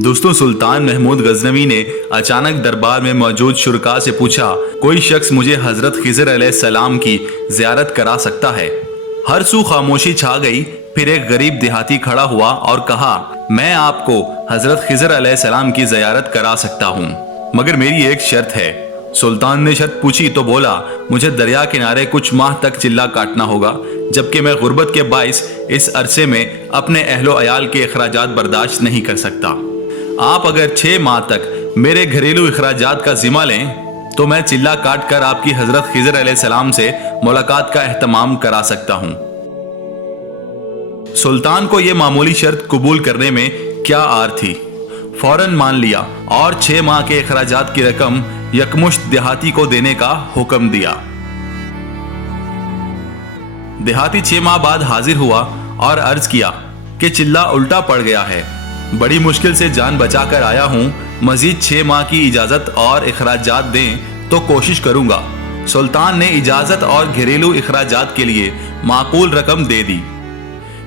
दोस्तों, सुल्तान महमूद गजनवी ने अचानक दरबार में मौजूद शुरका से पूछा, कोई शख्स मुझे हजरत खिज़र अलैहिस्सलाम की ज़ियारत करा सकता है? हर सू खामोशी छा गई। फिर एक गरीब देहाती खड़ा हुआ और कहा, मैं आपको हजरत खिज़र अलैहिस्सलाम की ज़ियारत करा सकता हूँ, मगर मेरी एक शर्त है। सुल्तान ने शर्त पूछी तो बोला, मुझे दरिया किनारे कुछ माह तक चिल्ला काटना होगा, जबकि मैं गुर्बत के बाइस इस अरसे में अपने अहलो अयाल के अखराजात बर्दाश्त नहीं कर सकता। आप अगर 6 माह तक मेरे घरेलू अखराजात का जिम्मा लें तो मैं चिल्ला काट कर आपकी हजरत खिज़र अलैहिस्सलाम से मुलाकात का एहतमाम करा सकता हूँ। सुल्तान को यह मामूली शर्त कबूल करने में क्या आर थी। फौरन मान लिया और 6 माह के अखराजात की रकम यकमुश्त देहाती को देने का हुक्म दिया। देहाती 6 माह बाद हाजिर हुआ और अर्ज किया कि चिल्ला उल्टा पड़ गया है, बड़ी मुश्किल से जान बचाकर आया हूँ, मजीद 6 माह की इजाजत और अखराजात दें तो कोशिश करूंगा। सुल्तान ने इजाजत और घरेलू अखराजात के लिए माकूल रकम दे दी।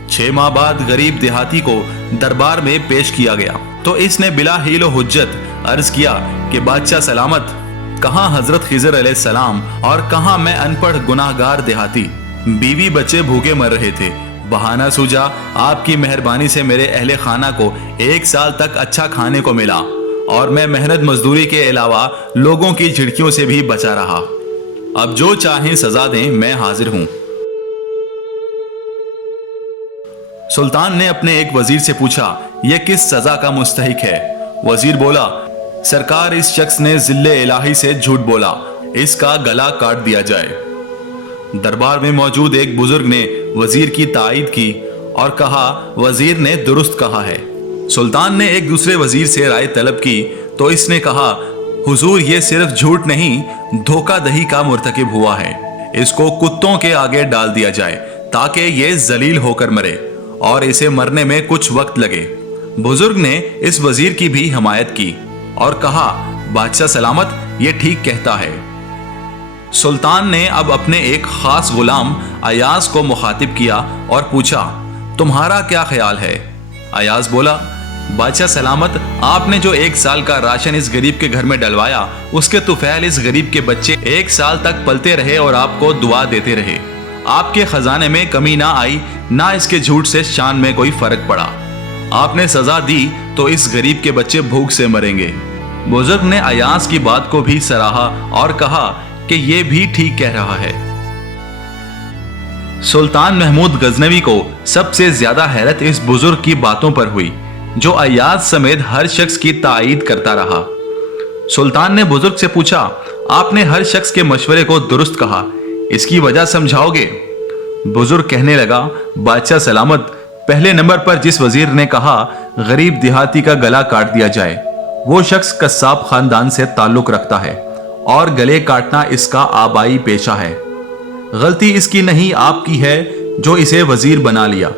6 माह बाद गरीब देहाती को दरबार में पेश किया गया तो इसने बिला हील हुज्जत अर्ज किया कि बादशाह सलामत, कहाँ हजरत खिज़र अलैहिस्सलाम और कहाँ मैं अनपढ़ गुनाहगार देहाती। बीवी बच्चे भूखे मर रहे थे। बहाना सूझा, आपकी मेहरबानी से मेरे अहले खाना को 1 साल तक अच्छा खाने को मिला और मैं मेहनत मजदूरी के अलावा लोगों की झिड़कियों से भी बचा रहा। अब जो चाहें सजा दें, मैं हाजिर हूं। सुल्तान ने अपने एक वजीर से पूछा, यह किस सजा का मुस्तहिक है? वजीर बोला, सरकार, इस शख्स ने जिल्ले इलाही से झूठ बोला, इसका गला काट दिया जाए। दरबार में मौजूद एक बुजुर्ग ने वजीर की तायीद की और कहा, वजीर ने दुरुस्त कहा है। सुल्तान ने एक दूसरे वजीर से राय तलब की तो इसने कहा, हुजूर, ये सिर्फ झूठ नहीं, धोखाधड़ी का मुर्तकिब हुआ है। इसको कुत्तों के आगे डाल दिया जाए ताकि ये जलील होकर मरे और इसे मरने में कुछ वक्त लगे। बुजुर्ग ने इस वजीर की भी हिमायत की और कहा, बादशाह सलामत, ये ठीक कहता है। सुल्तान ने अब अपने एक खास गुलाम अयाज को मुखातिब किया और पूछा, तुम्हारा क्या ख्याल है? अयाज बोला, बादशाह सलामत, आपने जो 1 साल का राशन इस गरीब के घर में डलवाया, उसके तुफैल इस गरीब के बच्चे 1 साल तक पलते रहे और आपको दुआ देते रहे। आपके खजाने में कमी ना आई, ना इसके झूठ से शान में कोई फर्क पड़ा। आपने सजा दी तो इस गरीब के बच्चे भूख से मरेंगे। बुजुर्ग ने अयाज की बात को भी सराहा और कहा कि यह भी ठीक कह रहा है। सुल्तान महमूद गजनवी को सबसे ज्यादा हैरत इस बुजुर्ग की बातों पर हुई, जो अयाज समेत हर शख्स की तायीद करता रहा। सुल्तान ने बुजुर्ग से पूछा, आपने हर शख्स के मशवरे को दुरुस्त कहा, इसकी वजह समझाओगे? बुजुर्ग कहने लगा, बादशाह सलामत, पहले नंबर पर जिस वजीर ने कहा गरीब देहाती का गला काट दिया जाए, वो शख्स कस्साब खानदान से ताल्लुक रखता है और गले काटना इसका आबाई पेशा है। गलती इसकी नहीं, आपकी है जो इसे वजीर बना लिया।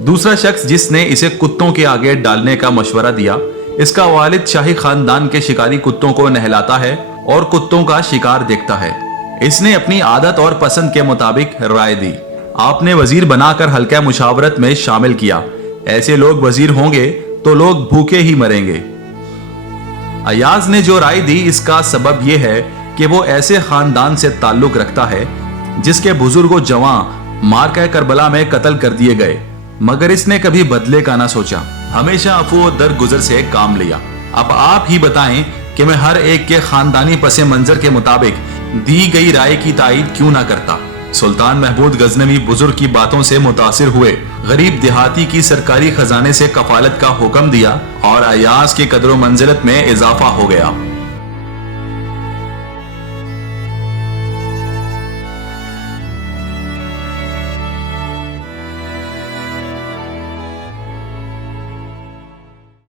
दूसरा शख्स जिसने इसे कुत्तों के आगे डालने का मशवरा दिया, इसका वालिद शाही खानदान के शिकारी कुत्तों को नहलाता है और कुत्तों का शिकार देखता है। इसने अपनी आदत और पसंद के मुताबिक राय दी। आपने वजीर बनाकर हल्का मुशावरत में शामिल किया। ऐसे लोग वजीर होंगे तो लोग भूखे ही मरेंगे। अयाज ने जो राय दी, इसका सबब यह है कि वो ऐसे खानदान से ताल्लुक रखता है जिसके बुजुर्गों जवां मारका करबला में कत्ल कर दिए गए, मगर इसने कभी बदले का ना सोचा, हमेशा अफू दरगुजर से काम लिया। अब आप ही बताएं कि मैं हर एक के खानदानी पसे मंजर के मुताबिक दी गई राय की तायीद क्यों ना करता। सुल्तान महमूद गजनवी बुजुर्ग की बातों से मुतासिर हुए, गरीब देहाती की सरकारी खजाने से कफालत का हुक्म दिया और अयाज की कदर मंजिलत में इजाफा हो गया।